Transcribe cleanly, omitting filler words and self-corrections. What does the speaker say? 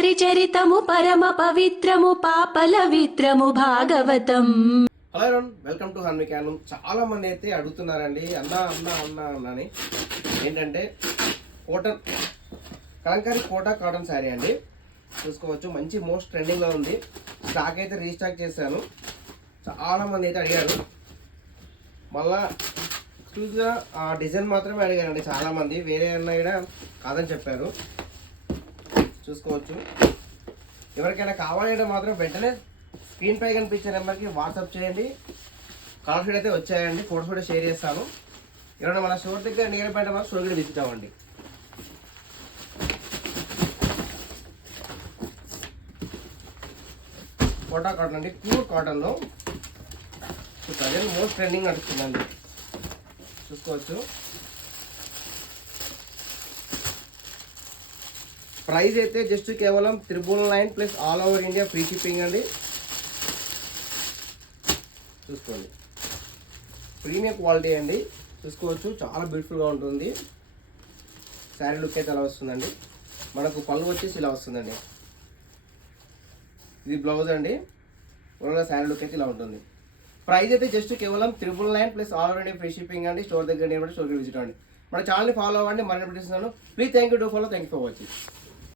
హరిచరితము పరమ పవిత్రము పాపల విత్రము Bhagavatam. Hello everyone, welcome to Hanvi క్యాన్. చాలా మంది అయితే అడుగుతున్నారండి అన్నా అని. ఏంటంటే కాటన్ కలంకారీ కోటా కాటన్ శారీ అండి, చూసుకోవచ్చు. మంచి మోస్ట్ ట్రెండింగ్లో ఉంది. స్టాక్ అయితే రీస్టాక్ చేశాను. చాలా మంది అయితే అడిగారు. మళ్ళా ఎక్స్క్లూజివ్గా ఆ డిజైన్ మాత్రమే అడిగారండి చాలామంది. వేరే అన్న కూడా కాదని చెప్పారు. చూసుకోవచ్చు. ఎవరికైనా కావాలంటే మాత్రం వెంటనే స్క్రీన్ పై కనిపించే నెంబర్కి వాట్సాప్ చేయండి. కలర్ షీట్ అయితే వచ్చాయండి, ఫోటోస్ కూడా షేర్ చేస్తాను. ఎవరైనా మన స్టోర్ దగ్గర నియర్ బయట మన స్టోర్ కూడా విజిట్ అవ్వండి. కోటా కాటన్ అండి, ప్యూర్ కాటన్లో ప్రజెంట్ మోస్ట్ ట్రెండింగ్ నడుస్తుందండి. చూసుకోవచ్చు. ప్రైస్ అయితే జస్ట్ కేవలం 999 plus all over India free shipping అండి. చూసుకోండి, ప్రీమియం క్వాలిటీ అండి. చూసుకోవచ్చు, చాలా బ్యూటిఫుల్గా ఉంటుంది. శారీ లుక్ అయితే అలా వస్తుందండి. మనకు పళ్ళు వచ్చేసి ఇలా వస్తుందండి. ఇది బ్లౌజ్ అండి. ఓవరాల్గా శారీ లుక్ అయితే ఇలా ఉంటుంది. ప్రైస్ అయితే జస్ట్ కేవలం 999 plus all over India free shipping అండి. స్టోర్ దగ్గర స్టోర్ విజిట్ అండి. మన ఛానల్ని ఫాలో అవ్వండి. మరిన్ని videos please. Thank you for watching.